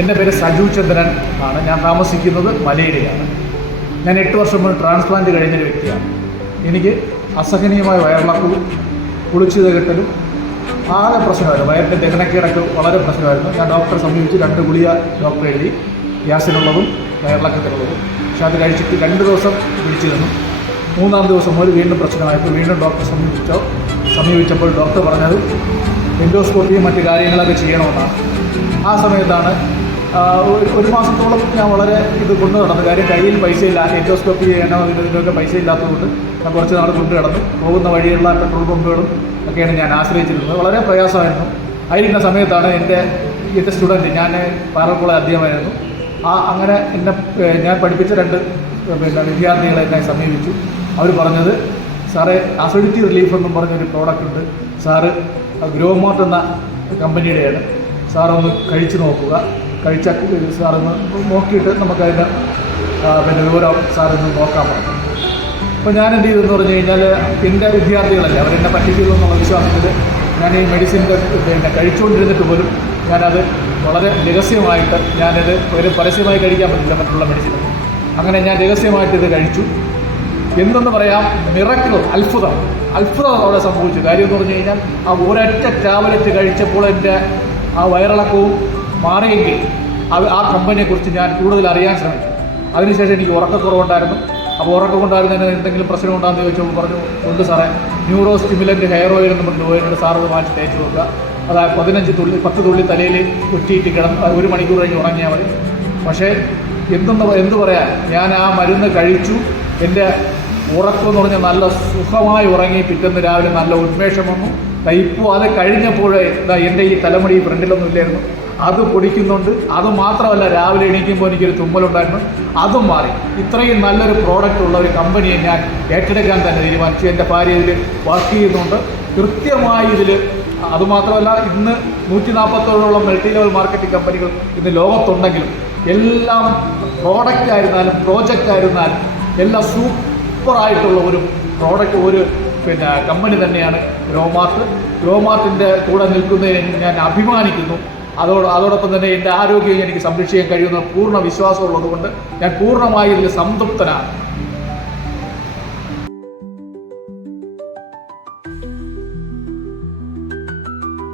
എൻ്റെ പേര് സജു ചന്ദ്രൻ ആണ്. ഞാൻ താമസിക്കുന്നത് മലയിലെയാണ്. ഞാൻ 8 വർഷം മുമ്പ് ട്രാൻസ്പ്ലാന്റ് കഴിഞ്ഞൊരു വ്യക്തിയാണ്. എനിക്ക് അസഹനീയമായ വയറിളക്കവും കുളിച്ചു കെട്ടലും ആകെ പ്രശ്നമായിരുന്നു. വയറിൻ്റെ ദഹനക്കേടൊക്കെ വളരെ പ്രശ്നമായിരുന്നു. ഞാൻ ഡോക്ടറെ സമീപിച്ച് 2 ഗുളിക ഡോക്ടർ എഴുതി, ഗ്യാസിനുള്ളതും വയറിളക്കത്തിനുള്ളതും. പക്ഷെ അത് കഴിച്ചിട്ട് 2 ദിവസം പിടിച്ചു നിന്നു. 3-ാം ദിവസം മുതൽ വീണ്ടും പ്രശ്നമായപ്പോൾ വീണ്ടും ഡോക്ടറെ സമീപിച്ചപ്പോൾ ഡോക്ടർ പറഞ്ഞത് എൻഡോസ്കോപ്പിയും മറ്റു കാര്യങ്ങളൊക്കെ ചെയ്യണമെന്നാണ്. ആ സമയത്താണ് 1 മാസത്തോളം ഞാൻ വളരെ ഇത് കൊണ്ടു നടന്നു. കാര്യം കയ്യിൽ പൈസയില്ല, എൻഡോസ്കോപ്പി ചെയ്യാനോ ഇതിനൊക്കെ പൈസ ഇല്ലാത്തതുകൊണ്ട് ഞാൻ കുറച്ച് നാൾ കൊണ്ടു കിടന്നു. പോകുന്ന വഴിയുള്ള പെട്രോൾ പമ്പുകളും ഒക്കെയാണ് ഞാൻ ആശ്രയിച്ചിരുന്നത്. വളരെ പ്രയാസമായിരുന്നു. ആയിരിക്കുന്ന സമയത്താണ് എൻ്റെ സ്റ്റുഡൻറ്റ്, ഞാൻ പാറക്കുളം അധ്യാപകനായിരുന്നു. അങ്ങനെ ഞാൻ പഠിപ്പിച്ച 2 വിദ്യാർത്ഥികളെ എന്നെ സമീപിച്ചു. അവർ പറഞ്ഞത്, സാറേ അസിഡിറ്റി റിലീഫ് എന്നും പറഞ്ഞൊരു പ്രോഡക്റ്റ് ഉണ്ട് സാറ്, ഗ്രോമാർട്ട് എന്ന കമ്പനിയുടെയാണ്, സാറൊന്ന് കഴിച്ചു നോക്കുക, കഴിച്ചാൽ സാറൊന്ന് നോക്കിയിട്ട് നമുക്കതിൻ്റെ വിവരം സാറൊന്ന് നോക്കാൻ പറഞ്ഞു. അപ്പോൾ ഞാൻ എന്ത് ചെയ്തെന്ന് പറഞ്ഞു കഴിഞ്ഞാൽ, എൻ്റെ വിദ്യാർത്ഥികളല്ലേ, അവരെന്നെ പറ്റിക്കുന്നു എന്നുള്ള വിശ്വാസത്തിൽ ഞാൻ ഈ മെഡിസിൻ്റെ കഴിച്ചുകൊണ്ടിരുന്നിട്ട് പോലും ഞാനത് വളരെ രഹസ്യമായിട്ട് ഞാനത് ഒരു പരസ്യമായി കഴിക്കാൻ പറ്റില്ല മറ്റുള്ള മെഡിസിൻ. അങ്ങനെ ഞാൻ രഹസ്യമായിട്ട് ഇത് കഴിച്ചു. എന്തെന്ന് പറയാം, മിറക്കിൾ, അത്ഭുതം അവിടെ സംഭവിച്ചു. കാര്യം എന്ന് പറഞ്ഞു കഴിഞ്ഞാൽ, ആ ഒരൊറ്റ ടാബ്ലറ്റ് കഴിച്ചപ്പോൾ എൻ്റെ ആ വയറിളക്കവും മാറിയെങ്കിൽ ആ കമ്പനിയെക്കുറിച്ച് ഞാൻ കൂടുതൽ അറിയാൻ ശ്രമിച്ചു. അതിനുശേഷം എനിക്ക് ഉറക്കക്കുറവുണ്ടായിരുന്നു. അപ്പോൾ ഉറക്കം കൊണ്ടായിരുന്നതിന് എന്തെങ്കിലും പ്രശ്നം ഉണ്ടാകുന്ന ചോദിച്ചപ്പോൾ പറഞ്ഞു, ഉണ്ട് സാറേ, ന്യൂറോ സ്റ്റിമുലൻ്റ് ഹെയർ ഓയിൽ എന്ന് പറഞ്ഞു ഓയിലോട് സാറത് വാങ്ങിച്ച് തേച്ച് നോക്കുക. അതായത് 10 തുള്ളി തലയിൽ കുറ്റിയിട്ട് 1 മണിക്കൂർ കഴിഞ്ഞ് ഉറങ്ങിയാൽ മതി. പക്ഷേ എന്ത് പറയാൻ, ഞാൻ ആ മരുന്ന് കഴിച്ചു. എൻ്റെ ഉറക്കം എന്ന് പറഞ്ഞാൽ നല്ല സുഖമായി ഉറങ്ങി. പിറ്റേന്ന് രാവിലെ നല്ല ഉന്മേഷം വന്നു. ഇപ്പോൾ അത് കഴിഞ്ഞപ്പോഴേ എൻ്റെ ഈ തലമുടി ഫ്രണ്ടിലൊന്നും ഇല്ലായിരുന്നു, അത് പൊടിക്കുന്നുണ്ട്. അത് മാത്രമല്ല, രാവിലെ എണീക്കുമ്പോൾ എനിക്കൊരു തുമ്മലുണ്ടായിരുന്നു, അതും മാറി. ഇത്രയും നല്ലൊരു പ്രോഡക്റ്റ് ഉള്ള ഒരു കമ്പനിയെ ഞാൻ ഏറ്റെടുക്കാൻ തന്നെ തീരുമാനിച്ചു. എൻ്റെ ഭാര്യ ഇതിൽ വർക്ക് ചെയ്യുന്നുണ്ട് കൃത്യമായി ഇതിൽ. അതുമാത്രമല്ല, ഇന്ന് 147ഓളം മൾട്ടി ലെവൽ മാർക്കറ്റിംഗ് കമ്പനികൾ ഇന്ന് ലോകത്തുണ്ടെങ്കിലും എല്ലാം പ്രോഡക്റ്റ് ആയിരുന്നാലും പ്രോജക്റ്റ് ആയിരുന്നാലും എല്ലാം സൂപ്പറായിട്ടുള്ള ഒരു പ്രോഡക്റ്റ്, ഒരു കമ്പനി തന്നെയാണ് ഗ്രോമാർട്ടിൻ്റെ കൂടെ നിൽക്കുന്നതിന് ഞാൻ അഭിമാനിക്കുന്നു. അതോടൊപ്പം തന്നെ എൻ്റെ ആരോഗ്യം എനിക്ക് സംരക്ഷിക്കാൻ കഴിയുന്ന പൂർണ്ണ വിശ്വാസമുള്ളതുകൊണ്ട് ഞാൻ പൂർണ്ണമായി ഇതിൽ സംതൃപ്തനാണ്.